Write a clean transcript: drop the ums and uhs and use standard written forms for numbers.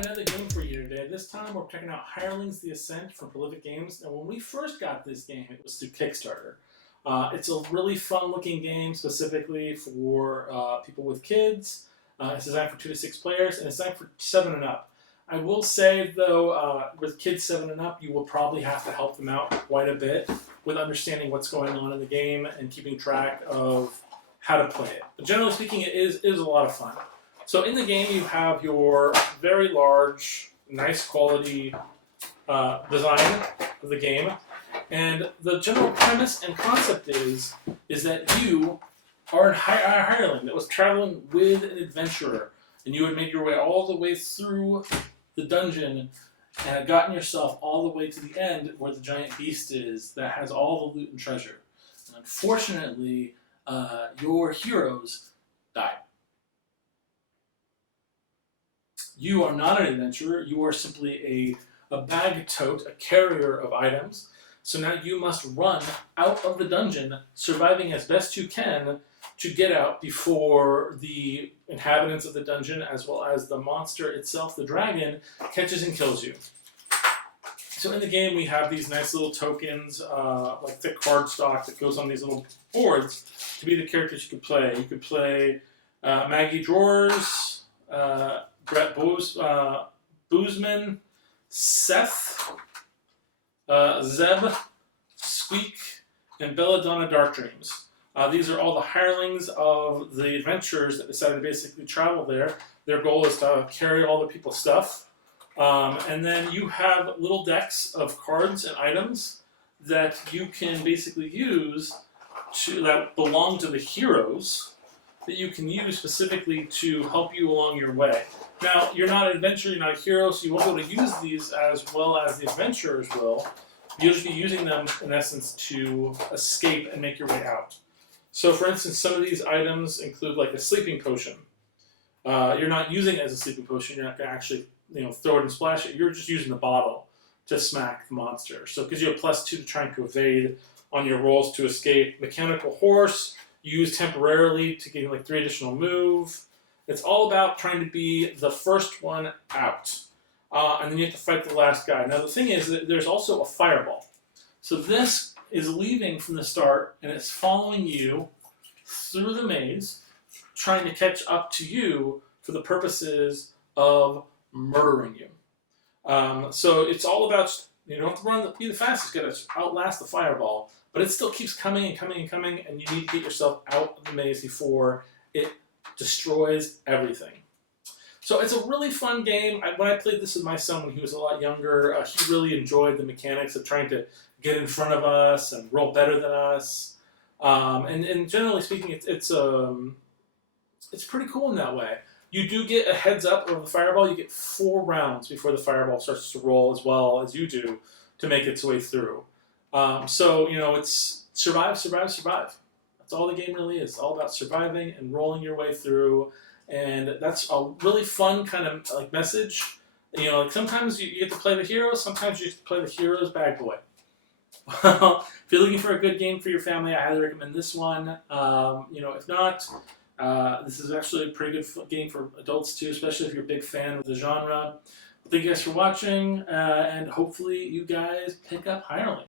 got another game for you today. This time we're checking out Hirelings, the Ascent from Prolific Games. And when we first got this game, it was through Kickstarter. It's a really fun-looking game, specifically for people with kids. It's designed for 2 to 6 players, and it's designed for 7 and up. I will say, though, with kids 7 and up, you will probably have to help them out quite a bit with understanding what's going on in the game and keeping track of how to play it. But generally speaking, it is a lot of fun. So in the game, you have your very large, nice quality design of the game. And the general premise and concept is that you are a hireling that was traveling with an adventurer. And you had made your way all the way through the dungeon and had gotten yourself all the way to the end where the giant beast is that has all the loot and treasure. And unfortunately, your heroes died. You are not an adventurer, you are simply a bag tote, a carrier of items. So now you must run out of the dungeon, surviving as best you can to get out before the inhabitants of the dungeon, as well as the monster itself, the dragon, catches and kills you. So in the game we have these nice little tokens, like thick cardstock that goes on these little boards to be the characters you could play. You could play Maggie Drawers, Brett Boozman, Seth, Zeb, Squeak, and Belladonna Dark Dreams. These are all the hirelings of the adventurers that decided to basically travel there. Their goal is to carry all the people's stuff. And then you have little decks of cards and items that you can basically use that belong to the heroes that you can use specifically to help you along your way. Now, you're not an adventurer, you're not a hero, so you won't be able to use these as well as the adventurers will. You'll just be using them, in essence, to escape and make your way out. So, for instance, some of these items include like a sleeping potion. You're not using it as a sleeping potion, you're not going to actually throw it and splash it. You're just using the bottle to smack the monster. So it gives you a +2 to trying to evade on your rolls to escape. Mechanical horse, used temporarily to gain like 3 additional move. It's all about trying to be the first one out. And then you have to fight the last guy. Now the thing is that there's also a fireball. So this is leaving from the start and it's following you through the maze, trying to catch up to you for the purposes of murdering you. So it's all about, you don't have to run be the fastest, you got to outlast the fireball, but it still keeps coming and coming and coming, and you need to get yourself out of the maze before it destroys everything. So it's a really fun game. When I played this with my son when he was a lot younger, he really enjoyed the mechanics of trying to get in front of us and roll better than us. And generally speaking, it's pretty cool in that way. You do get a heads up of the fireball. You get 4 rounds before the fireball starts to roll as well as you do to make its way through. So, it's survive, survive, survive. That's all the game really is. It's all about surviving and rolling your way through. And that's a really fun kind of like message. Like sometimes you get to play the hero, sometimes you get to play the hero's bad boy. Well, if you're looking for a good game for your family, I highly recommend this one. If not, this is actually a pretty good game for adults too, especially if you're a big fan of the genre. Thank you guys for watching, and hopefully you guys pick up Hirelings.